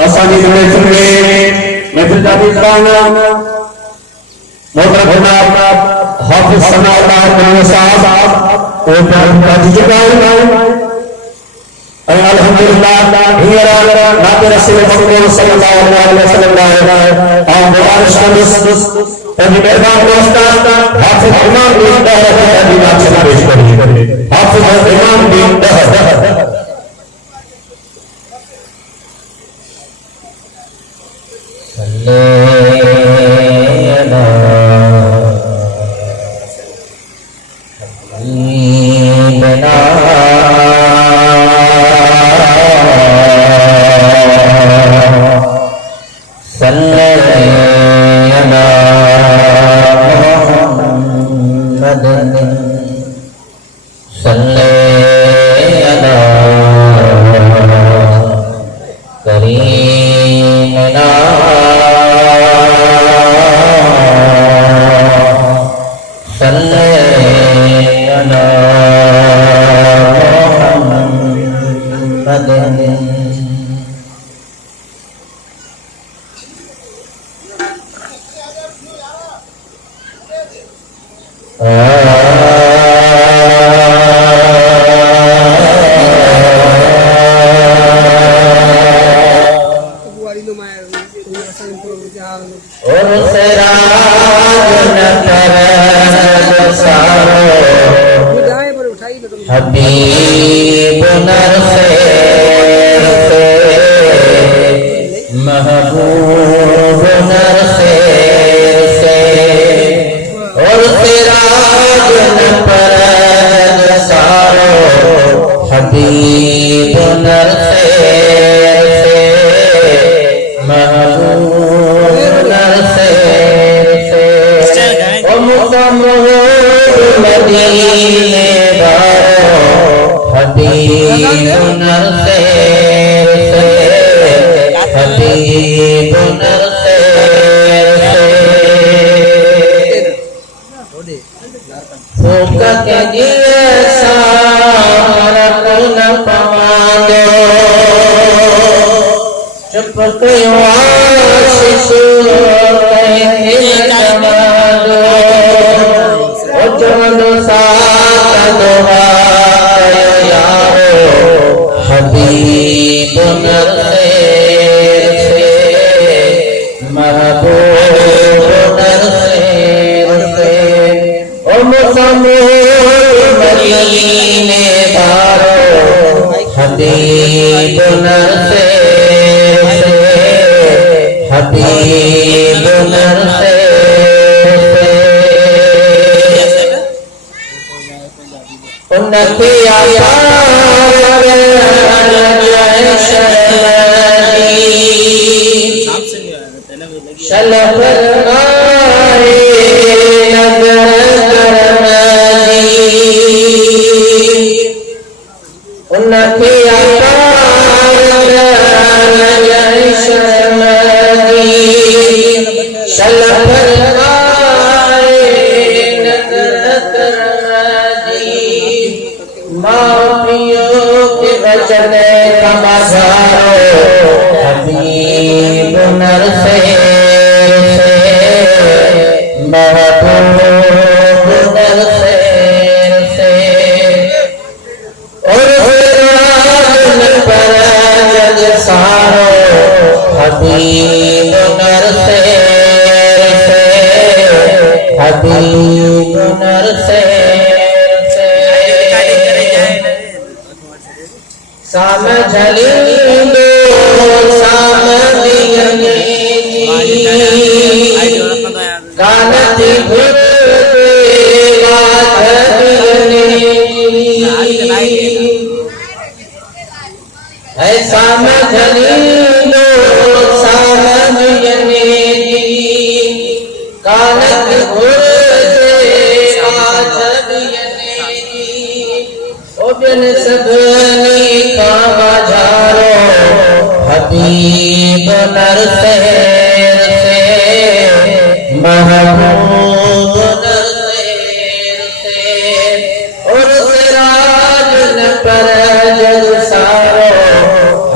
आसानी में सुने मैं फिर जाती प्राणा मोटर भना हाफिज सनातन साहब वो प्रार्थना चुका हूं अल्हम्दुलिल्लाह हियरा नाते रसूल सल्लल्लाहु अलैहि वसल्लम हम मुबारक तभी मेहमान दोस्त हाफिज इमाम बिन दहर की नाम पेश करिए हाफिज इमाम बिन दहर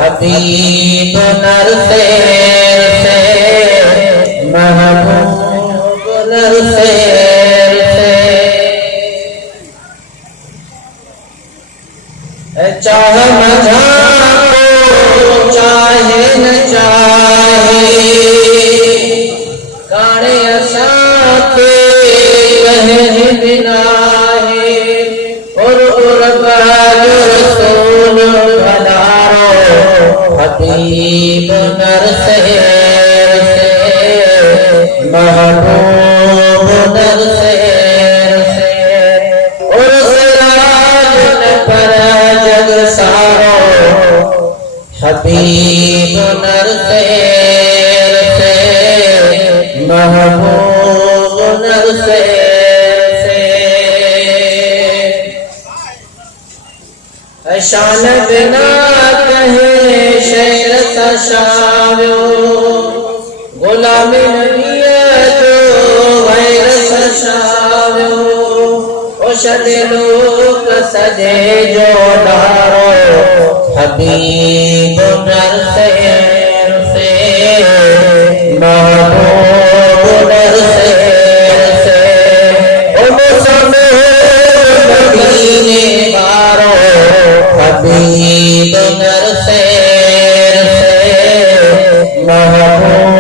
हबीब नर से महबूब नर से चाह मजा चाहे न चाहे काने असाके कहे बिना है और बाजो रसूल भलारो हबीब नर से महबूब नर से और सिराज पर जग सारो हबीब नर से महबूब नर से शान बिना कहे शेर सशाव्यो गुलाम नबी जो वैर सशाव्यो ओ शदे लोक सजे जो डारो हबीब नर से महबूब नर से ओ मुसमे मदीने मारो हबीब नर से महबूब